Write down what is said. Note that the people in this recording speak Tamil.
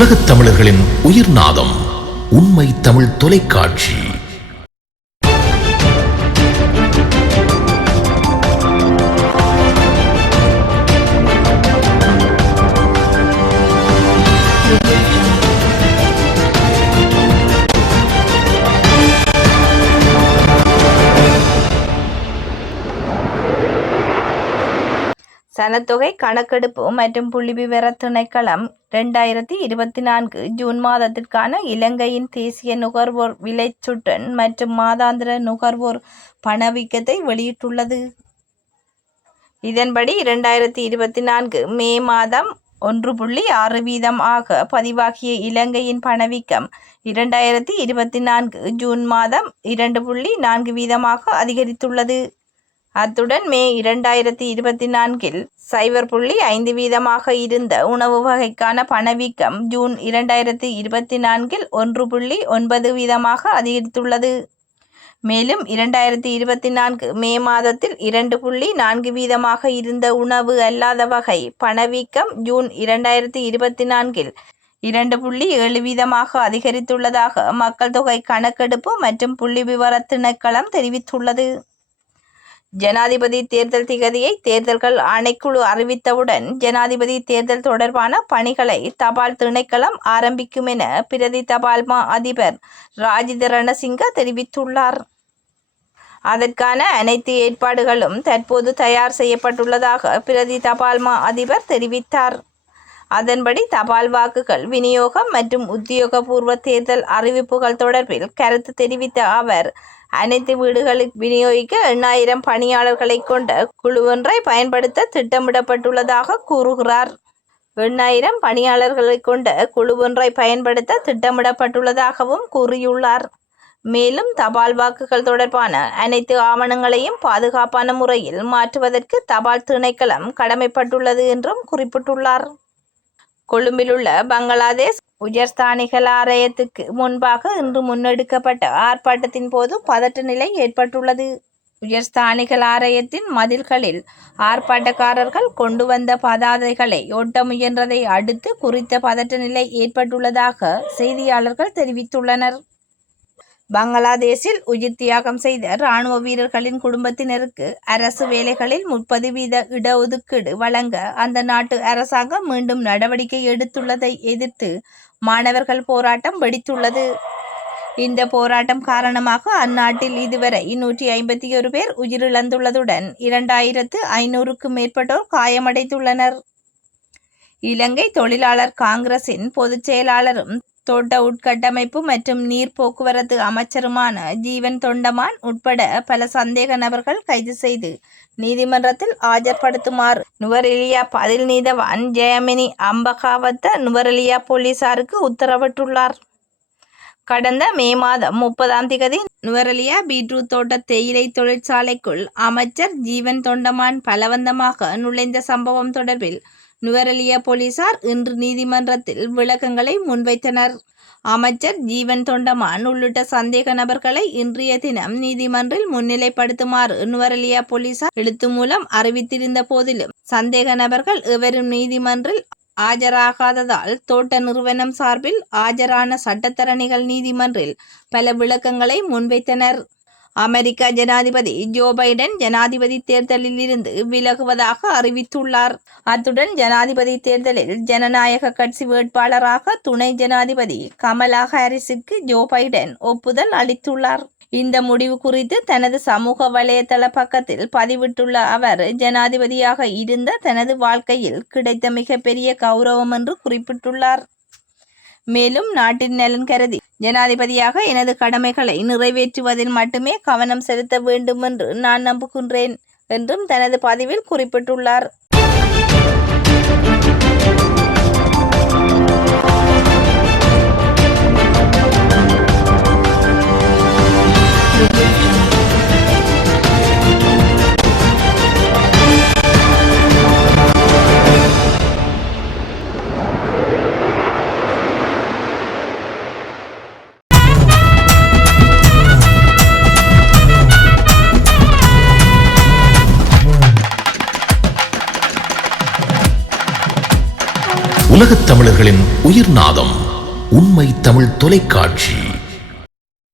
உலகத் தமிழர்களின் உயிர் நாதம் உண்மை தமிழ் தொலைக்காட்சி. சனத்தொகை கணக்கெடுப்பு மற்றும் புள்ளிவிவர திணைக்களம் 2024 ஜூன் மாதத்திற்கான இலங்கையின் தேசிய நுகர்வோர் விலைச்சுட்டன் மற்றும் மாதாந்திர நுகர்வோர் பணவீக்கத்தை வெளியிட்டுள்ளது. இதன்படி 2024 மே மாதம் 1.6% ஆக பதிவாகிய இலங்கையின் பணவீக்கம் 2024 ஜூன் மாதம் 2.4% அதிகரித்துள்ளது. அத்துடன் மே 2024 0.5% இருந்த உணவு வகைக்கான பணவீக்கம் ஜூன் 2024 1.9% அதிகரித்துள்ளது. மேலும் 2024 மே மாதத்தில் 2.4% இருந்த உணவு அல்லாத வகை பணவீக்கம் ஜூன் 2024 2.7% அதிகரித்துள்ளதாக மக்கள் தொகை கணக்கெடுப்பு மற்றும் புள்ளிவிவர திணைக்களம் தெரிவித்துள்ளது. ஜனாதிபதி தேர்தல் திகதியை தேர்தல்கள் ஆணைக்குழு அறிவித்தவுடன் ஜனாதிபதி தேர்தல் தொடர்பான பணிகளை தபால் திணைக்களம் ஆரம்பிக்கும் என பிரதி தபால் மா அதிபர் ராஜித ரணசிங்க தெரிவித்துள்ளார். அதற்கான அனைத்து ஏற்பாடுகளும் தற்போது தயார் செய்யப்பட்டுள்ளதாக பிரதி தபால் மா அதிபர் தெரிவித்தார். அதன்படி தபால் வாக்குகள் விநியோகம் மற்றும் உத்தியோகபூர்வ தேர்தல் அறிவிப்புகள் தொடர்பில் கருத்து தெரிவித்த அவர், அனைத்து வீடுகளுக்கு விநியோகிக்க 8000 பணியாளர்களை கொண்ட குழு ஒன்றை பயன்படுத்த திட்டமிடப்பட்டுள்ளதாக கூறுகிறார். 8000 பணியாளர்களை கொண்ட குழு ஒன்றை பயன்படுத்த திட்டமிடப்பட்டுள்ளதாகவும் கூறியுள்ளார். மேலும் தபால் வாக்குகள் தொடர்பான அனைத்து ஆவணங்களையும் பாதுகாப்பான முறையில் மாற்றுவதற்கு தபால் திணைக்களம் கடமைப்பட்டுள்ளது என்றும் குறிப்பிட்டுள்ளார். கொழும்பிலுள்ள பங்களாதேஷ் உயர்ஸ்தானிகளாலயத்துக்கு முன்பாக இன்று முன்னெடுக்கப்பட்ட ஆர்ப்பாட்டத்தின் போது பதட்ட நிலை ஏற்பட்டுள்ளது. உயர்ஸ்தானிகளாலயத்தின் மதில்களில் ஆர்ப்பாட்டக்காரர்கள் கொண்டு வந்த பதாதைகளை ஒட்ட முயன்றதை அடுத்து குறித்த பதட்ட நிலை ஏற்பட்டுள்ளதாக செய்தியாளர்கள் தெரிவித்துள்ளனர். பங்களாதேஷில் உயிர் தியாகம் செய்த இராணுவ வீரர்களின் குடும்பத்தினருக்கு அரசு வேலைகளில் 30% இடஒதுக்கீடு வழங்க அந்த நாட்டு அரசாங்கம் மீண்டும் நடவடிக்கை எடுத்துள்ளதை எதிர்த்து மாணவர்கள் போராட்டம் வெடித்துள்ளது. இந்த போராட்டம் காரணமாக அந்நாட்டில் இதுவரை 151 பேர் உயிரிழந்துள்ளதுடன் 2500க்கும் மேற்பட்டோர் காயமடைந்துள்ளனர். இலங்கை தொழிலாளர் காங்கிரசின் பொதுச் செயலாளரும் தோட்ட உட்கட்டமைப்பு மற்றும் நீர் போக்குவரத்து அமைச்சருமான ஜீவன் தொண்டமான் உட்பட பல சந்தேக நபர்கள் கைது செய்து நீதிமன்றத்தில் ஆஜர்படுத்துமாறு நுவரெலியா பதில் நீதவான் ஜெயமினி அம்பகாவத்த நுவரெலியா போலீசாருக்கு உத்தரவிட்டுள்ளார். கடந்த மே மாதம் 30ஆம் திகதி நுவரெலியா பீட்ரூட் தோட்ட தேயிலை தொழிற்சாலைக்குள் அமைச்சர் ஜீவன் தொண்டமான் பலவந்தமாக நுழைந்த சம்பவம் தொடர்பில் நுவரெலியா போலீசார் இன்று நீதிமன்றத்தில் விளக்கங்களை முன்வைத்தனர். அமைச்சர் ஜீவன் தொண்டமான் உள்ளிட்ட சந்தேக நபர்களை இன்றைய தினம் நீதிமன்றில் முன்னிலைப்படுத்துமாறு நுவரெலியா போலீசார் எழுத்து மூலம் அறிவித்திருந்த போதிலும் சந்தேக நபர்கள் எவரும் நீதிமன்றில் ஆஜராகாததால் தோட்ட நிறுவனம் சார்பில் ஆஜரான சட்டத்தரணிகள் நீதிமன்றில் பல விளக்கங்களை முன்வைத்தனர். அமெரிக்க ஜனாதிபதி ஜோ பைடன் ஜனாதிபதி தேர்தலில் இருந்து விலகுவதாக அறிவித்துள்ளார். அத்துடன் ஜனாதிபதி தேர்தலில் ஜனநாயக கட்சி வேட்பாளராக துணை ஜனாதிபதி கமலா ஹாரிஸுக்கு ஜோ பைடன் ஒப்புதல் அளித்துள்ளார். இந்த முடிவு குறித்து தனது சமூக வலைதள பக்கத்தில் பதிவிட்டுள்ள அவர், ஜனாதிபதியாக இருந்த தனது வாழ்க்கையில் கிடைத்த மிகப்பெரிய கௌரவம் என்று குறிப்பிட்டுள்ளார். மேலும் நாட்டின் நலன் கருதி ஜனாதிபதியாக எனது கடமைகளை நிறைவேற்றுவதில் மட்டுமே கவனம் செலுத்த வேண்டும் என்று நான் நம்புகின்றேன் என்றும் தனது பதிவில் குறிப்பிட்டுள்ளார். உலகத் தமிழர்களின் உயிர்நாதம் உண்மை தமிழ் தொலைக்காட்சி.